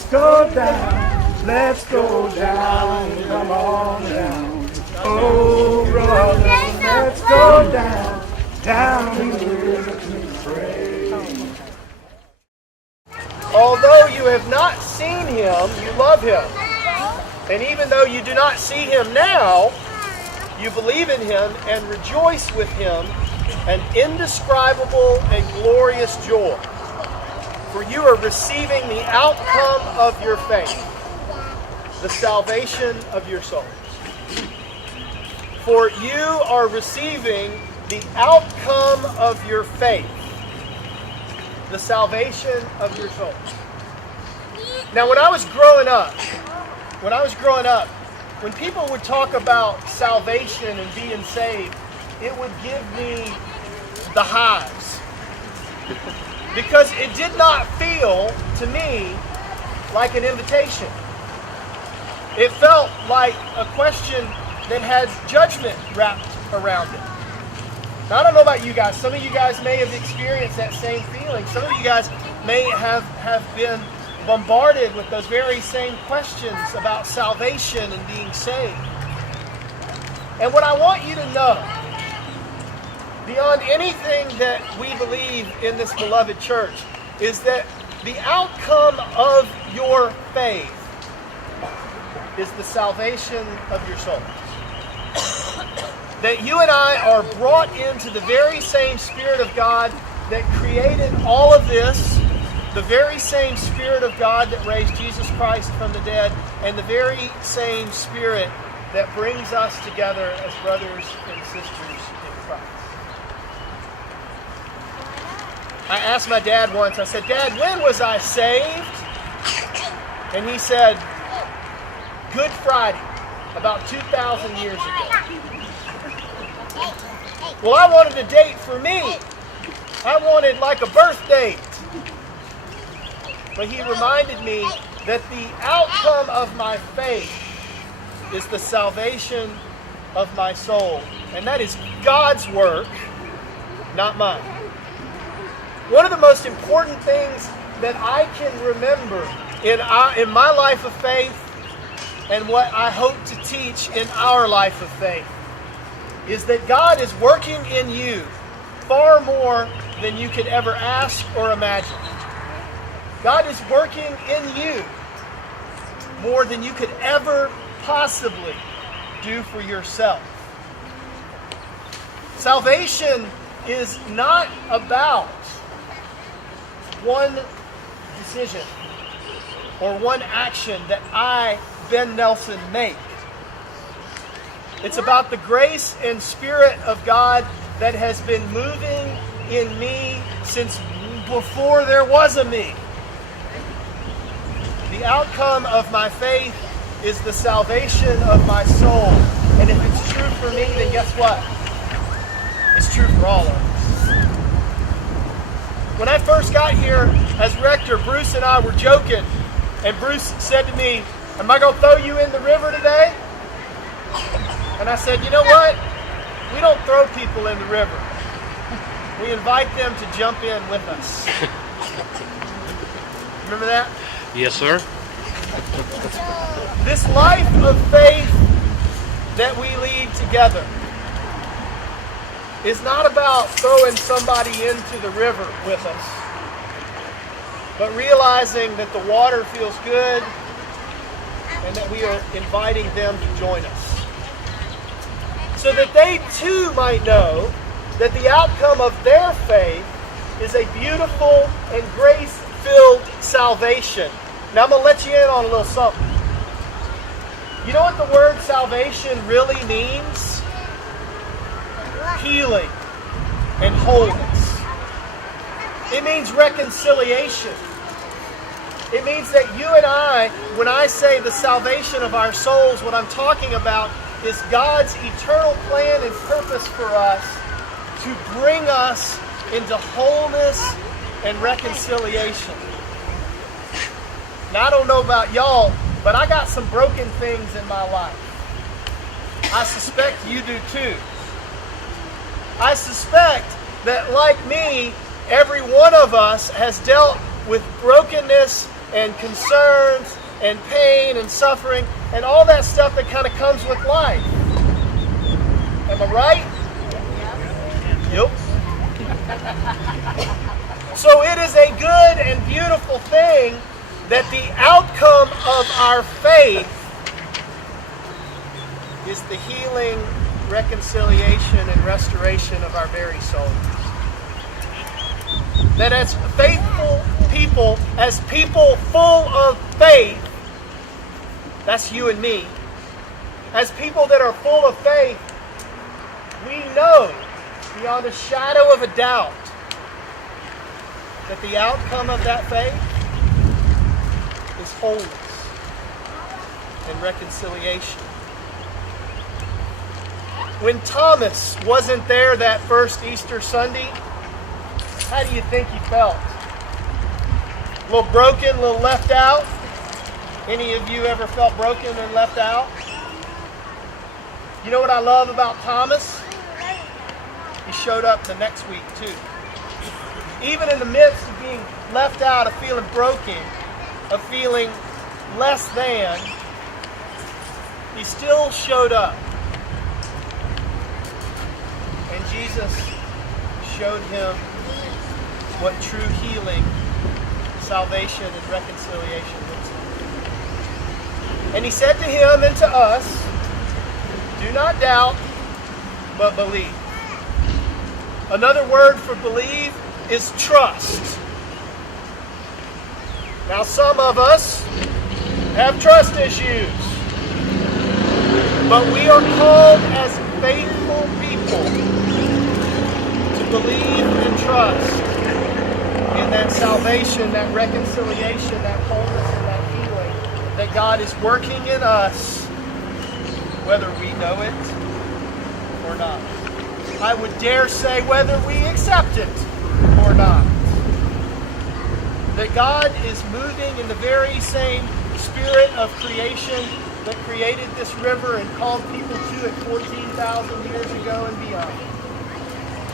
let's go down. Let's go down. Come on down. Oh, brother, let's go down. Down in the river to pray. Although you have not seen him, you love him. And even though you do not see him now, you believe in him and rejoice with him an indescribable and glorious joy. For you are receiving the outcome of your faith, the salvation of your souls. For you are receiving the outcome of your faith, the salvation of your souls. Now, when I was growing up, when people would talk about salvation and being saved, it would give me the hives. Because it did not feel, to me, like an invitation. It felt like a question that had judgment wrapped around it. Now, I don't know about you guys. Some of you guys may have experienced that same feeling. Some of you guys may have been bombarded with those very same questions about salvation and being saved. And what I want you to know, beyond anything that we believe in this beloved church, is that the outcome of your faith is the salvation of your souls. That you and I are brought into the very same Spirit of God that created all of this, the very same Spirit of God that raised Jesus Christ from the dead, and the very same Spirit that brings us together as brothers and sisters in Christ. I asked my dad once, I said, "Dad, when was I saved?" And he said, "Good Friday, about 2,000 years ago." Well, I wanted a date for me. I wanted like a birth date. But he reminded me that the outcome of my faith is the salvation of my soul. And that is God's work, not mine. One of the most important things that I can remember in my life of faith, and what I hope to teach in our life of faith, is that God is working in you far more than you could ever ask or imagine. God is working in you more than you could ever possibly do for yourself. Salvation is not about one decision or one action that I, Ben Nelson, make. It's about the grace and Spirit of God that has been moving in me since before there was a me. The outcome of my faith is the salvation of my soul. And if it's true for me, then guess what? It's true for all of us. When I first got here as rector, Bruce and I were joking. And Bruce said to me, "Am I going to throw you in the river today?" And I said, "You know what? We don't throw people in the river. We invite them to jump in with us." Remember that? Yes, sir. This life of faith that we lead together is not about throwing somebody into the river with us, but realizing that the water feels good and that we are inviting them to join us, so that they too might know that the outcome of their faith is a beautiful and grace-filled salvation. Now I'm going to let you in on a little something. You know what the word salvation really means? Healing and wholeness. It means reconciliation. It means that you and I, when I say the salvation of our souls, what I'm talking about is God's eternal plan and purpose for us to bring us into wholeness and reconciliation. Now, I don't know about y'all, but I got some broken things in my life. I suspect you do too. I suspect that, like me, every one of us has dealt with brokenness and concerns and pain and suffering and all that stuff that kind of comes with life. Am I right? Yep. So it is a good and beautiful thing that the outcome of our faith is the healing, reconciliation, and restoration of our very soul. That as faithful people, as people full of faith, that's you and me, as people that are full of faith, we know beyond a shadow of a doubt that the outcome of that faith is wholeness and reconciliation. When Thomas wasn't there that first Easter Sunday, how do you think he felt? A little broken, a little left out? Any of you ever felt broken and left out? You know what I love about Thomas? He showed up the next week too. Even in the midst of being left out, of feeling broken, of feeling less than, he still showed up. And Jesus showed him what true healing, salvation, and reconciliation looks like. And he said to him and to us, do not doubt, but believe. Another word for believe is trust. Now some of us have trust issues, but we are called as faithful people to believe and trust in that salvation, that reconciliation, that wholeness, and that healing that God is working in us, whether we know it or not. I would dare say whether we accept it or not. That God is moving in the very same spirit of creation that created this river and called people to it 14,000 years ago and beyond.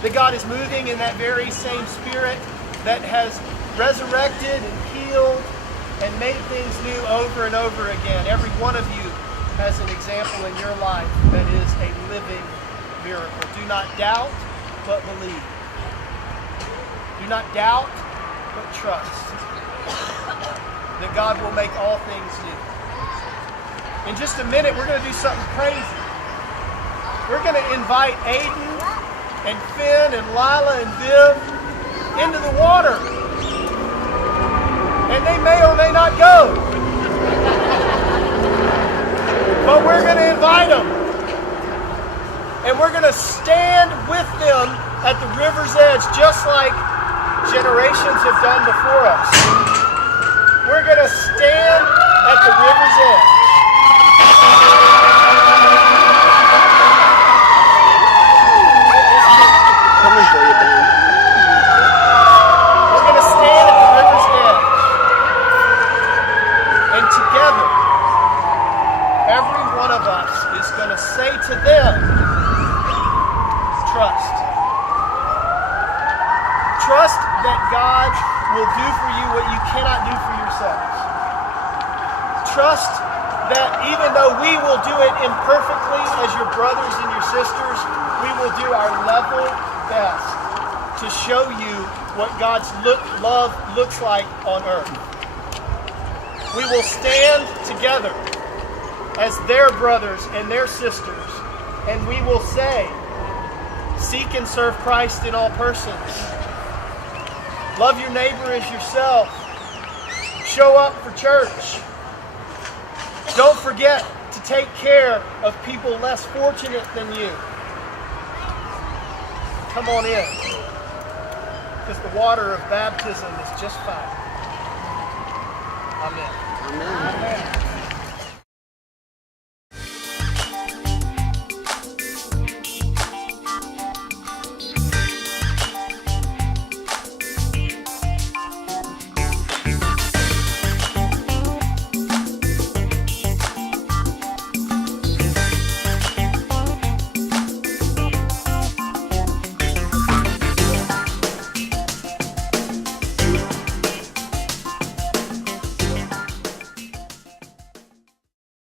That God is moving in that very same spirit that has resurrected and healed and made things new over and over again. Every one of you has an example in your life that is a living miracle. Do not doubt, but believe. Do not doubt, but trust that God will make all things new. In just a minute, we're going to do something crazy. We're going to invite Aiden and Finn and Lila and Viv into the water. And they may or may not go. But we're going to invite them. And we're going to stand with them at the river's edge, just like generations have done before us. We're going to stand at the river's edge. Coming for you, Ben. We're going to stand at the river's edge. And together, every one of us is going to say to them, trust. Trust that God will do for you what you cannot do for yourselves. Trust that even though we will do it imperfectly as your brothers and your sisters, we will do our level best to show you what God's love looks like on earth. We will stand together as their brothers and their sisters, and we will say, seek and serve Christ in all persons. Love your neighbor as yourself. Show up for church. Don't forget to take care of people less fortunate than you. Come on in, because the water of baptism is just fine. Amen. Amen. Amen.